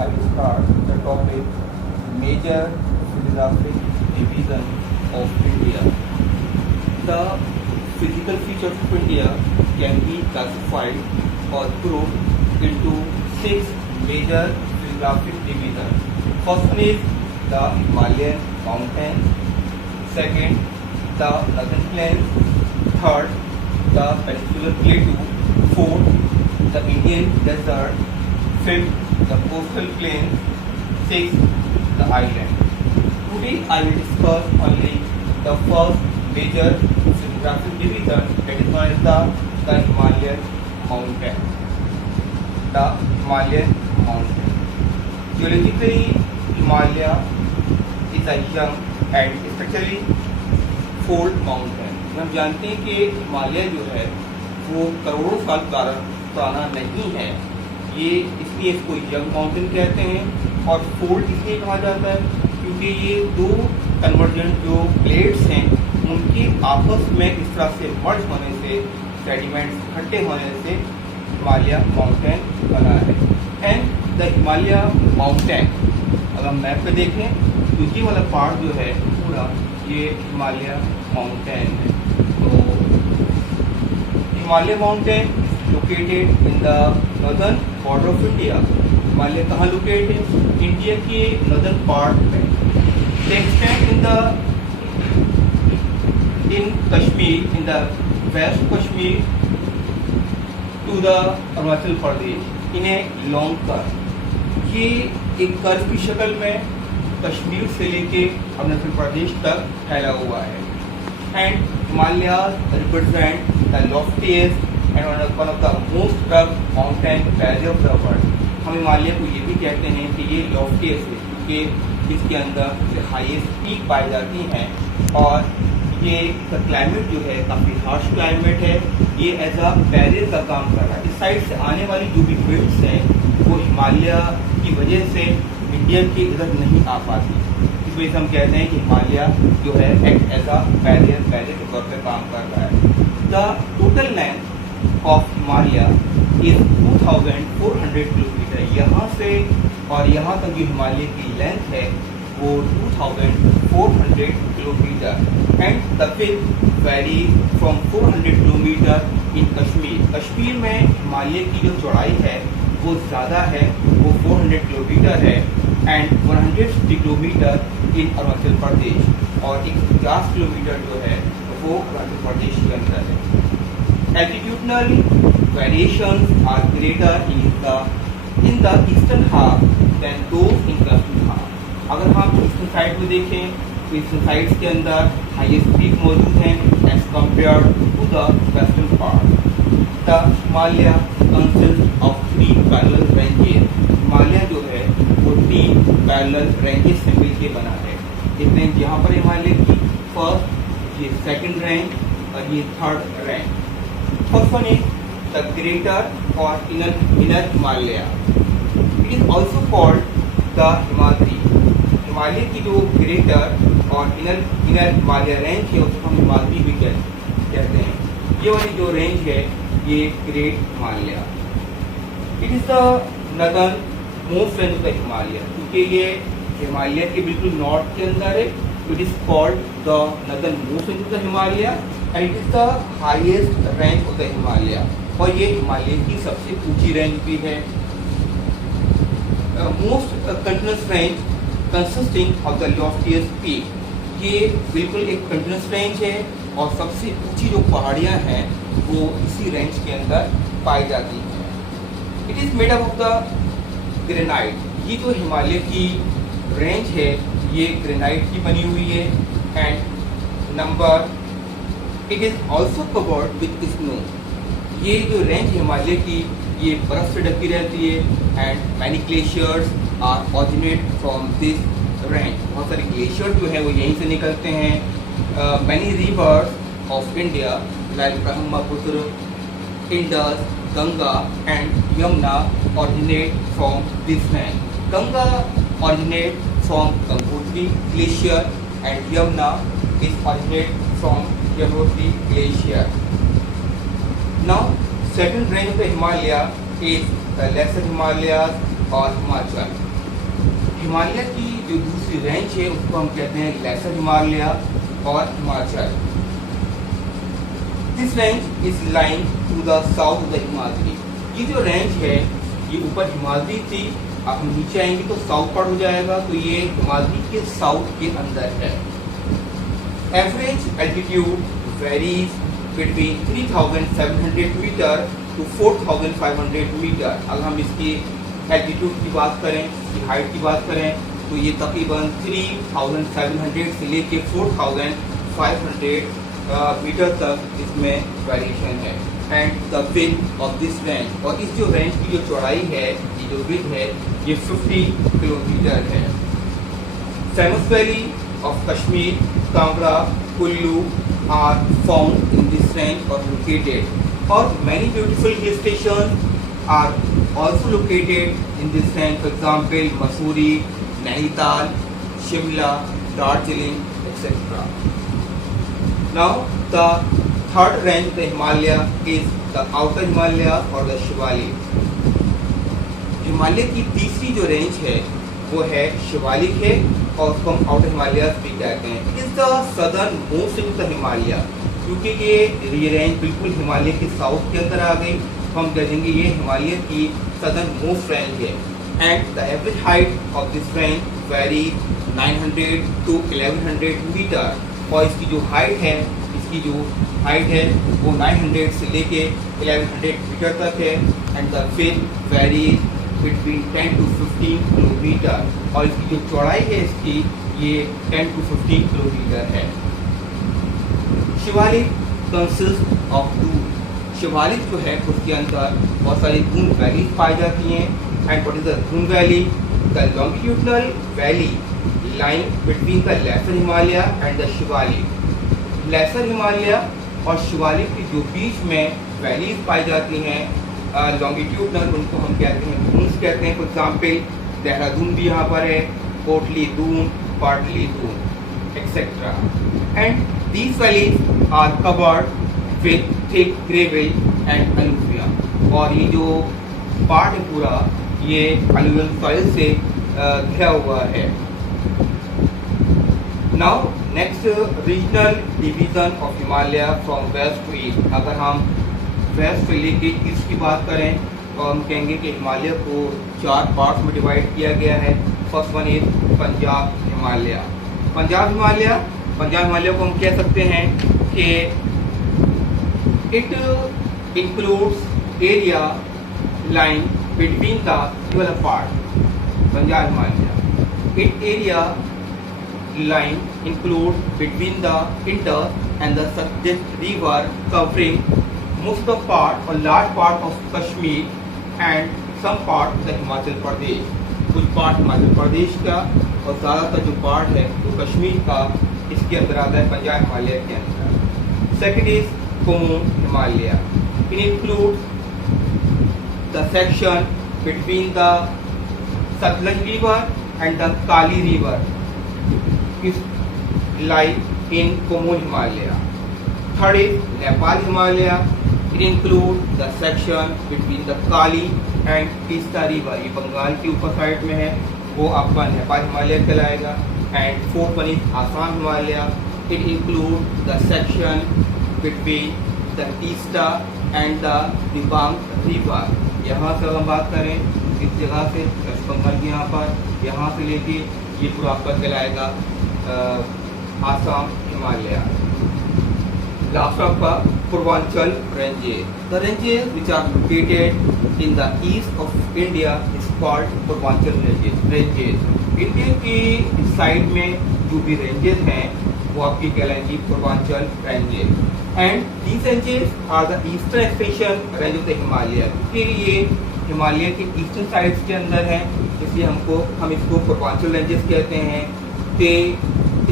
I will start the topic major geographic division of India. The physical features of India can be classified or grouped into 6 major geographic divisions. First one is the Himalayan mountain. Second, the northern plains. Third, the peninsular plateau. Fourth, the Indian desert. Fifth, the coastal plain. Sixth, the island. Today I will discuss only the first major geographic division, that is known as the Himalayan mountain. The Himalayan mountain. Geologically, Himalaya is a young and structurally fold mountain. हम जानते हैं कि हिमालय जो है वो करोड़ों साल पुराना नहीं है, ये इसलिए इसको यंग माउंटेन कहते हैं। और फोल्ड इसलिए कहा जाता है क्योंकि ये दो कन्वर्जेंट जो प्लेट्स हैं उनके आपस में इस तरह से मर्ज होने से, सेडिमेंट्स इकट्ठे होने से हिमालय माउंटेन बना है। एंड द हिमालय माउंटेन, अगर मैप पे देखें तो ये वाला पार्ट जो है पूरा ये हिमालय माउंटेन है। तो Himalaya mountain located in the northern border of India. Himalaya कहाँ लोकेटेड है? इंडिया के नॉर्दर्न पार्ट में। They extend in Kashmir, in the west Kashmir to the Arunachal Pradesh in a long curve. ये एक कर्व की शक्ल में कश्मीर से लेके अरुणाचल प्रदेश तक फैला हुआ है। And Himalayas represent the loftiest and one of the most rough mountain range of the world. हम हिमालय को ये भी कहते हैं कि ये लॉफ्टीएस्ट है क्योंकि इसके अंदर से हाईएस्ट पीक पाई जाती हैं। और ये क्लाइमेट जो है काफ़ी हार्श क्लाइमेट है, ये एज अ बैरियर का काम कर रहा है। इस साइड से आने वाली जो भी विंड्स हैं वो हिमालय की वजह से इंडिया के इधर नहीं आ पाती। इस वजह से हम कहते हैं कि हिमालय जो है एक्ट एज अ बैरियर के तौर पर काम कर रहा है। The total length of Himalaya is 2400 kilometre. यहाँ से और यहाँ तक जो हिमालय की लेंथ है वो 2400 kilometre. And the fifth vary from 400 kilometre in Kashmir. Kashmir में हिमालय की जो चौड़ाई है वो ज़्यादा है, वो 400 किलोमीटर है। एंड 160 किलोमीटर इन अरुणाचल प्रदेश, और 150 किलोमीटर जो है वो अरुणाचल प्रदेश के अंदर है। Altitudinal variations are greater in the eastern half than those in western half. अगर हम ईस्टर्न साइड में देखें तो ईस्टर्न साइड्स के अंदर हाईएस्ट पीक मौजूद हैं as compared to the western part. The Himalaya consist of 3 parallel ranges. Himalaya जो है वो 3 पैरेलल रेंजेस से मिलकर बना है। एक रेंज यहाँ पर हिमालय की फर्स्ट, ये सेकंड रेंज और ये third range. First one is the greater और inner Himalaya. It is also called the Himadri. Himalaya की जो ग्रेटर और इनर हिमालय रेंज है उसको हम हिमाद्री भी कहते हैं। ये वाली जो रेंज है ये great Himalaya. It is the northern most range of the Himalaya, क्योंकि ये हिमालय के बिल्कुल नॉर्थ के अंदर है। It is called the northern most range of the Himalaya and it is the highest range of the Himalaya. और ये हिमालय की सबसे ऊंची रेंज भी है। Most continuous range consisting of the loftiest peak. ये बिल्कुल एक कंटिन्यूअस रेंज है और सबसे ऊंची जो पहाड़ियाँ हैं वो इसी रेंज के अंदर पाई जाती हैं। It is made up of the granite. ये जो हिमालय की रेंज है ये ग्रेनाइट की बनी हुई है। And number it is also covered with snow. ये जो रेंज हिमालय की ये बर्फ से ढकी रहती है। And many glaciers are originate from this range. बहुत सारे ग्लेशियर जो है वो यहीं से निकलते हैं। Many reverse of India like Brahmaputra, Indus, Ganga and Yamuna originate from this range. Ganga originate from Gangotri glacier and Yamuna is originate from Yamunotri glacier. Now second range of the Himalaya is the Lesser Himalayas or Himachal. Himalaya की जो दूसरी range है उसको हम कहते हैं lesser Himalaya और Himachal. This range is lying to the south the Himadri. ये जो रेंज है ये ऊपर हिमाद्री थी, अब हम नीचे आएंगे तो साउथ पार्ट हो जाएगा, तो ये हिमाद्री के साउथ के अंदर है। Average altitude varies between 3700 metre to 4500 metre. अगर हम इसकी एल्टीट्यूड की बात करें, इसकी हाइट की बात करें, तो ये तकरीबन 3700 से लेके 4500 मीटर तक इसमें वेरिएशन है। And the width of this range, और इस जो रेंज की जो चौड़ाई है, ये जो विड्थ है, ये 50 किलोमीटर है। Famous valley of Kashmir, Kangra, Kullu are found in this range और लोकेटेड, और many beautiful hill station are also located in this range. For example, Mussoorie, Nainital, Shimla, Darjeeling, etc. Now, the third range of the Himalaya is the outer Himalaya or the Shivalik. Himalaya की तीसरी जो range है वो है शिवालिक है, और उसको हम आउटर हिमालय भी कहते हैं। It is the southern most in the Himalaya, क्योंकि ये रेंज बिल्कुल हिमालय के साउथ के अंदर आ गई, हम कहेंगे ये हिमालय की सदर्न मोस्ट रेंज है। And the average height of this range vary 900 to 1100 metre, और इसकी जो हाइट है वो 900 से लेके 1100 मीटर तक है। And the width very between 10 to 15 kilometre, और इसकी जो चौड़ाई है इसकी ये 10 to 15 किलोमीटर है। Shivalik consist of Doon. शिवालिक जो है उसके अंदर बहुत सारी दून वैली पाई जाती हैं। And what is the Doon valley? The longitudinal valley line between the lesser Himalaya and the Shivalik. Lesser Himalaya और शिवालिक के जो बीच में वैलीज पाई जाती हैं लॉन्गिट्यूडनल, उनको हम कहते हैं दून्स कहते हैं। फॉर एग्जाम्पल देहरादून भी यहाँ पर है, Kotli Doon, Patli Doon etcetera. And these valleys are covered with thick gravel and alluvia, और ये जो पार्ट है पूरा ये अलूवियल सॉइल से घिरा हुआ है। Now next regional division of Himalaya from west to east. अगर हम वेस्ट से लेके ईस्ट की बात करें तो हम कहेंगे कि हिमालय को 4 पार्ट्स में डिवाइड किया गया है। First one is Punjab Himalaya. Punjab Himalaya को हम कह सकते हैं कि it includes area lying between the developed part. Punjab Himalaya. Its area line includes between the Indus and the Satluj river, covering most of part or large part of Kashmir and some part of the Himachal Pradesh. कुछ part Himachal Pradesh का और ज़्यादातर जो part है वो कश्मीर का इसके अंदर आता है, पंजाब हिमालय के अंदर। Second is Common Himalaya. It includes the section between the Satluj River and the Kali River is lie in Common Himalaya. Third is Nepal Himalaya. It includes the section between the Kali and Tista River. ये बंगाल के ऊपर side में है, वो आपका नेपाल हिमालय कहलाएगा। And fourth one is Assam Himalaya. It includes the section between the Teesta and the Dibang River. यहाँ से हम बात करें इस जगह से वेस्ट बंगाल के यहाँ पर, यहाँ से लेके ये पूरा आपका कहलाएगा आसाम हिमालय। लास्ट आपका Purvanchal ranges. The ranges which are located in the east of India is called Purvanchal ranges. India की साइड में जो भी रेंजेस हैं वो आपकी कहलाएंगी Purvanchal ranges. And these ranges are the eastern extension range of the Himalaya, क्योंकि ये हिमालय के ईस्टर्न साइड्स के अंदर है, इसलिए हम इसको पूर्वांचल रेंजेस कहते हैं। They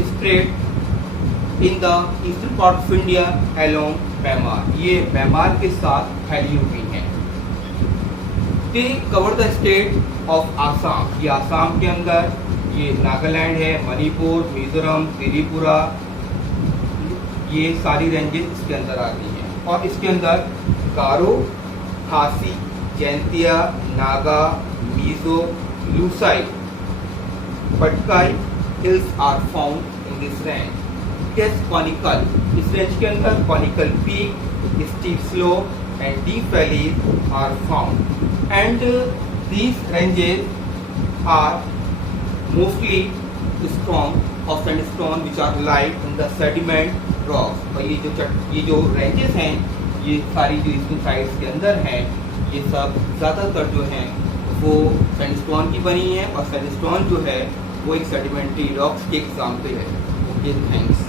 spread in the eastern part of India along Myanmar, ये म्यांमार के साथ फैली हुई हैं। They cover the state of Assam, ये आसाम के अंदर, ये नागालैंड है, मणिपुर, मिजोरम, त्रिपुरा, ये सारी रेंजेस इसके अंदर आती हैं। और इसके अंदर Garo, Khasi, Jaintia, Naga, Mizo, Lushai Patkai hills are found in this range. It has conical, इस रेंज के अंदर conical peak, steep slope and deep valleys are found. And these ranges are mostly strong of sandstone which are light in the sediment rocks. और ये जो ranges हैं, ये सारी जो इसकी साइड्स के अंदर हैं, ये सब ज़्यादातर जो हैं वो सैंडस्टोन की बनी है, और सैंडस्टोन जो है वो एक सेडिमेंट्री रॉक्स के एग्जाम्पल है. Okay, thanks.